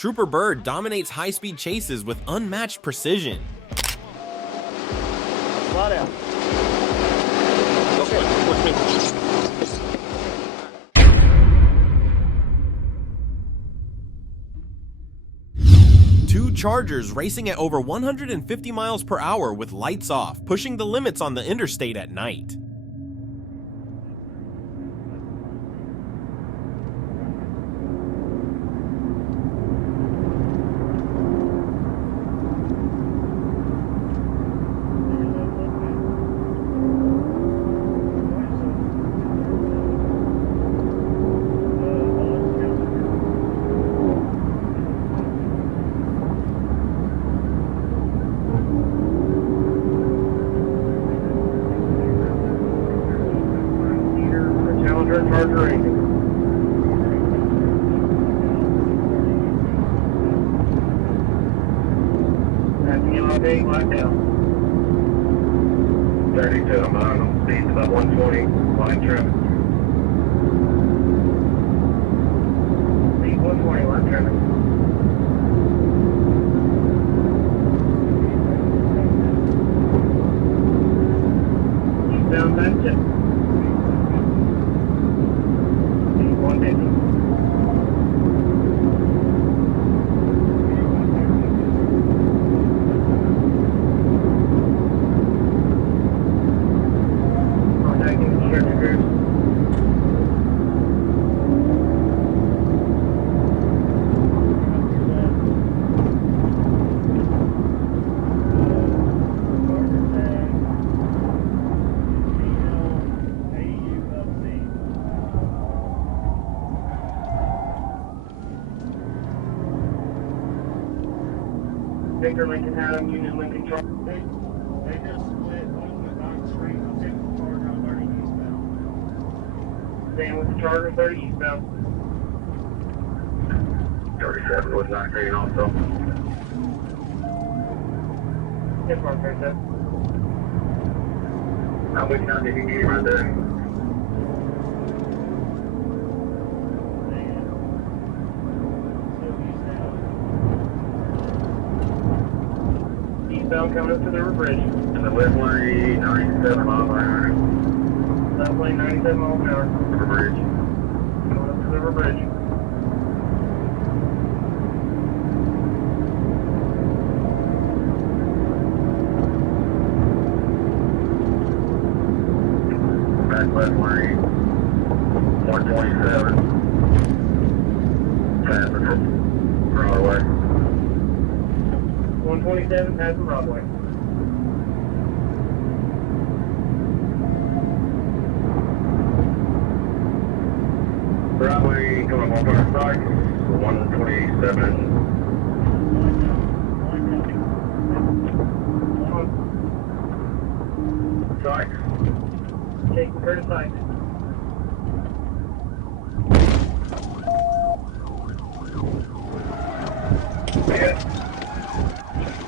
Trooper Byrd dominates high-speed chases with unmatched precision. Slide out. Two Chargers racing at over 150 miles per hour with lights off, pushing the limits on the interstate at night. Charger rating. That's MIB, locked down. 32, I'm on speed about 120, line traffic. Speed 120, line traffic. Eastbound, back check. 150. Contacting the sheriff's crews. Victor Lincoln Adam, Union Lincoln Charge. They just split open at 9th Street. I'm taking the car down 30 eastbound. Staying with the Charger, 30 eastbound. 37 was not green also. Yes, Mark, 37. Which time did you get right there? Eastbound coming up to the river bridge. And the left lane, 97 miles an hour. Left lane, 97 miles an hour. River bridge. Coming up to the river bridge. Back left lane, 127. Passenger, Broadway. 127, passing Broadway. Broadway, coming off our side, 127. Sykes. Taking Curtis Sykes. Yes.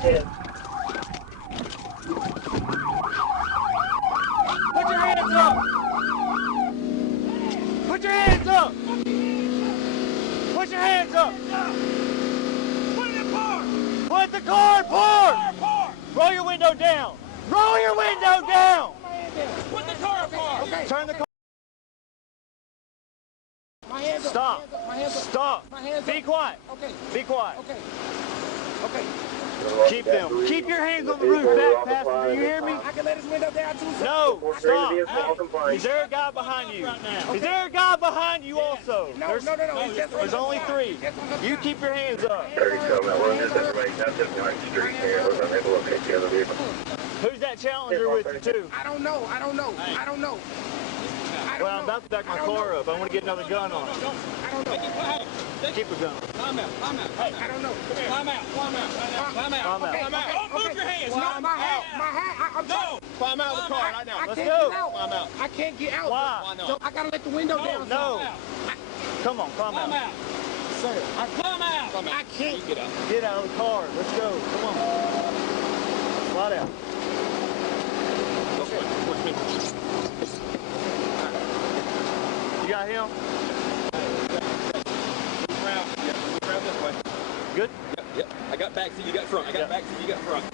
Yes. Put your hands up! Put your hands up! Put your hands up! Put in the car! Put the car in park! Car! Roll your window down! Roll your window down! Put the car apart! Okay. Turn the car. My hands up. Stop. My hands up. Stop. My hands Be up. quiet. Okay. Be quiet. Okay. Okay. Keep them. Keep your hands on the roof, back passenger. You hear me? I can let his window down too. Sir. No. Stop. Is there a guy behind you? Is there a guy behind you also? No, There's, no. It's just there's only three. You keep your hands up. 37, that was just information. That's just 9th Street here. I was unable to locate the other vehicle. Who's that challenger with you too? I don't know. I don't know. I don't know. Well, I'm about to back my car up. I want to get another gun on it. I don't know. Keep a gun. Climb out. I don't know. Climb out. Climb out. Don't move your hands. Well, Knock my them hat. out. My hat. I'm No. Climb out of the car right now. I Let's can't go. get out. Climb out. I can't get out. Why? So I gotta let the window down. No. Climb out. Come on, climb Climb out. out. Sir, Climb out. I can't. Get out. Get out of the car. Let's go. Come on. Slide out. You got him? Move around. Yeah, move around this way. Good? Yep. I got back seat, you got front. I got back seat, you got front.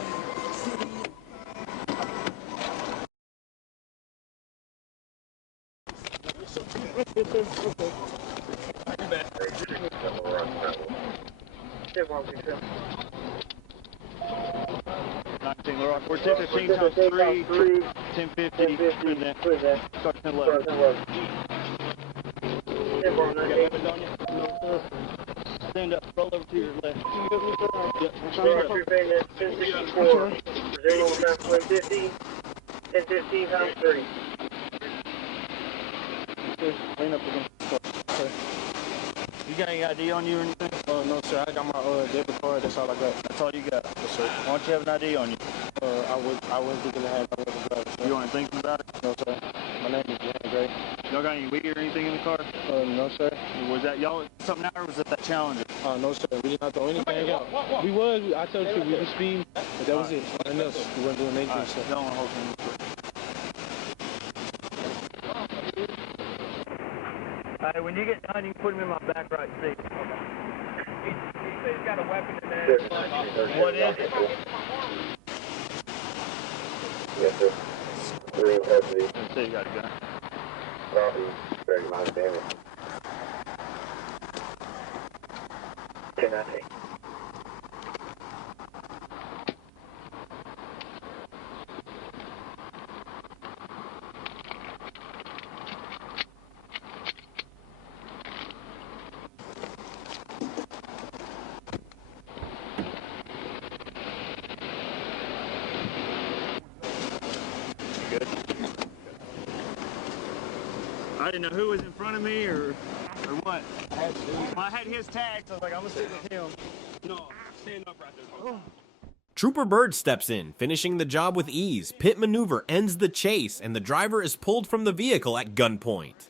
We're 1015 times 3, 1050, present. Start 1011. Stand up, roll over to your left. Yep. Stand up. 1064. Presenting on times 150. 1015 times 3. Lean up against the car. Okay. You got any ID on you or anything? No, sir. I got my debit card. That's all I got. That's all you got? Yes, sir. Why don't you have an ID on you? I was thinking I had. I wasn't driving. You weren't thinking about it? No, sir. My name is Jan Gray. Y'all got any weed or anything in the car? No, sir. Was that y'all something out or was it that Challenger? No, sir. We did not throw anything out. We was. I told you we were speeding, but that was it. Nothing else. We weren't doing anything, sir. Don't want to hold him. Alright, when you get done, you can put him in my back right seat. He's got a weapon in there. What is it? Yes, sir. 3 in custody. Let's see, you got a gun. Property. Very mild damage. 10-19. I didn't know who was in front of me or what. Well, I had his tag, so I was like, I'm gonna stick with him. No, stand up right there. Oh. Trooper Byrd steps in, finishing the job with ease. Pit maneuver ends the chase, and the driver is pulled from the vehicle at gunpoint.